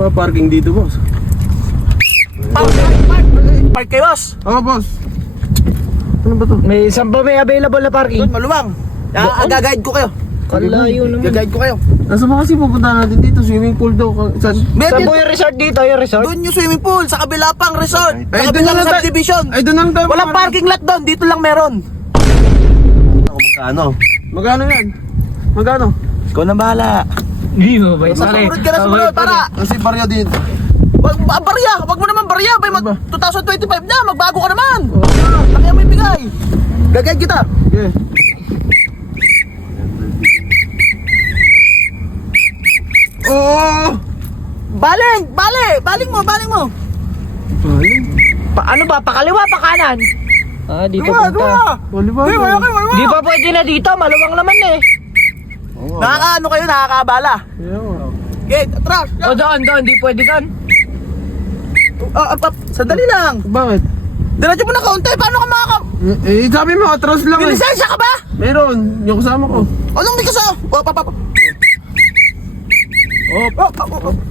ba parking dito, boss? Park kayo, boss. Oo, boss. Ano ba to? Saan ba may available na parking? Doon, maluwang. Gagayad ko kayo. Kalayo naman. Gagayad ko kayo. Nasa ba kasi pupunta natin dito? Swimming pool daw. Saan? Saan po yung resort dito? Yung resort? Doon yung swimming pool, sa kabila pang resort. Ay, Sa doon kabila lang ng subdivision. Ay, doon lang tayo. Walang parking lot doon, dito lang meron. Magkano? Magkano yan? Magkano? Ikaw na bahala. Hindi mo ba? Sa sumunod ka na sumunod, para. Kasi barya dito. Barya, wag mo naman barya. 2025 na, magbago ka naman. Kaya may bigay. Gagayad kita. Okay. Oo! Baling mo. Paling? Ano ba? Pakaliwa, pakanan? Ah, dito Gawa. Wali ba? Di ba pwede na dito? Maluwang naman eh. Nakakaano kayo, nakakabala. Gate, atras. O doon, di pwede doon. Sandali lang. Bakit? Diretso mo na kaunti, paano ka Eh, sabi mo, atras lang May eh. lisensya ka ba? Meron, yung kasama ko. Anong may kasama?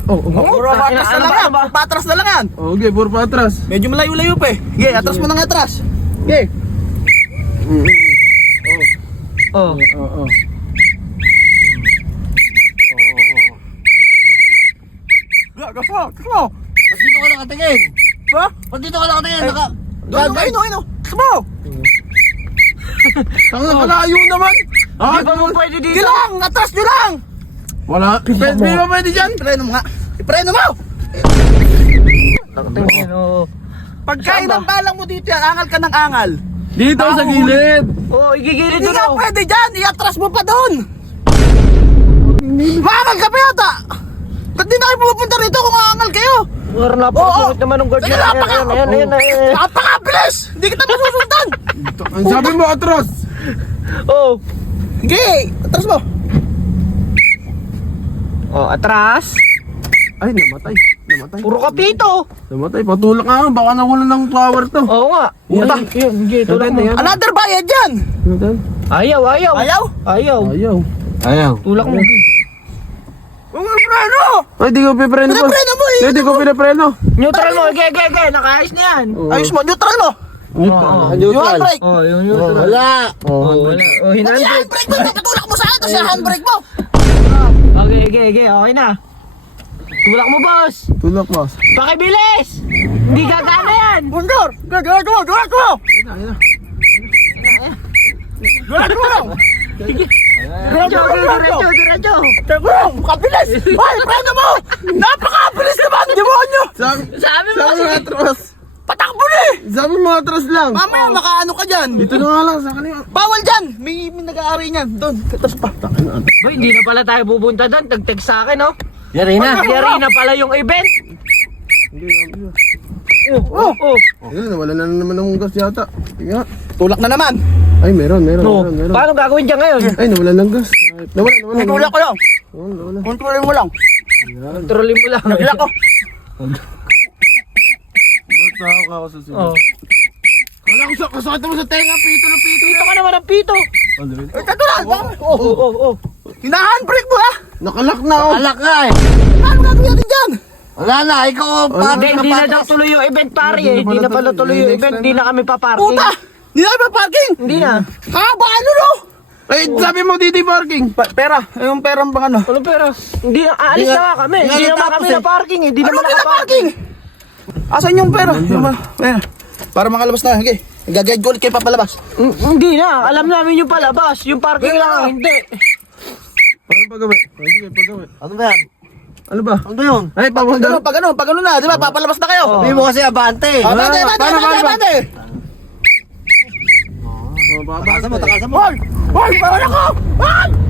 Puro patras na lang yan. Patras na lang yan. Okay, puro pa atras. Medyo malayo-layo pa eh. Sige, atras mo na nga atras. Sige. Oh. Oo. Gapo. Ba't dito ka nakatingin? Ha? Ba't dito ka nakatingin? Ayun. Kasama. Ang nakalayo naman. Di ba mo pwede dito? Sige lang, atras nyo lang. Wala. Pwede ba pwede dyan? Ipreno mo nga. Ipreno mo. Tingin, oh. Pagkain ng balang mo dito yan, angal ka ng angal. Dito sa gilid. Oh, igigilid Hindi doon. nga Oh. pwede dyan, iatras mo pa doon. Maangal ka pa yata. Ba't di na kayo pupunta rito kung aangal kayo? War na po, Oo. naman ng guard. Sige, Ayan. napakabilis! Hindi kita masusundan! Ang sabi mo, atras. Oh. Sige, atras mo. Oh, atras. Ay, namatay. Puro kapito. Namatay, patulak nga. Baka nawala ng power to. Oo nga. Yan. Yun, sige, tulak mo. Yan. Another bayad yan! Ayaw. Ayaw? Ayaw. Tulak mo. Kung preno! Ay, di ko pipreno. Pinapreno mo eh! Di ko pinapreno. Neutral mo. Ge. Nakaayos na yan. Ayos mo, neutral mo! Yung handbrake! Oh, yung neutral. Wala! Oh, wala. Oh, Pati hinandbrake. handbrake mo, kapatulak mo sa akin, tapos yung handbrake mo! Okay. Okay na. Tulak mo, boss. Tulak, boss. Pakibilis. Hindi gagana yan. Bundor! Gagawa! Diretso. Tegong! Kabilis! Ay, preno mo! Napakabilis naman, demonyo! Sabi mo Sabi mo, atras. Patakbo na eh! Sabi mo, atras lang. Mamaya, makaano ka dyan! Ito na nga lang, sa kanila. Bawal dyan! May nag-aari niyan. Doon, katas pa. Boy, hindi na pala tayo pupunta doon. Tag-text sa akin, oh. Yari na! Yari na pala yung event. Oh. Ayun, nawala na naman ng gas yata. Tingnan. Tulak na naman! Ay, meron. No. Paano gagawin dyan ngayon? Ay, nawala ng gas. Nawala. Tulak ko lang! Nawala. Kontrolin mo lang! Kontrolin mo lang. Nagilak ko! Ba't nakaka ako sa Oh. Wala ko sa kasakit mo sa tenga, pito na pito. Pito ka naman ang pito. Eh, tato lang! Oh. Hinahandbrake mo ha! Nakalak na ako. Alak nga eh! Paano gagawin natin dyan? Wala na! Ikaw Hindi na daw tuloy yung event, pare. Hindi na pala tuloy yung event. Hindi na kami paparking. Puta! Hindi na ba parking? Hindi na. Haba ano no? Ay, sabi mo dito parking. Pera! Yung perang bang ano? Walang pera. Hindi na. Aalis na nga kami. Hindi naman kami na parking. Hindi Ano naman na nakaparking. parking? Asan yung pera? Pera. Para makalabas na. Okay. Gagayad ko ulit kayo papalabas. Hindi na. Alam namin yung palabas. Yung parking lang. Hindi. Paano pagawin? Sige, pagawin. Ano ba yan? Ano ba? Ano ba yun? Ay, pagawin. Pag ano na, di ba? Papalabas na kayo. Sabi mo kasi abante! Abante! Baba. Takasan mo! Hoy! Hoy! Bawal ako! Hoy!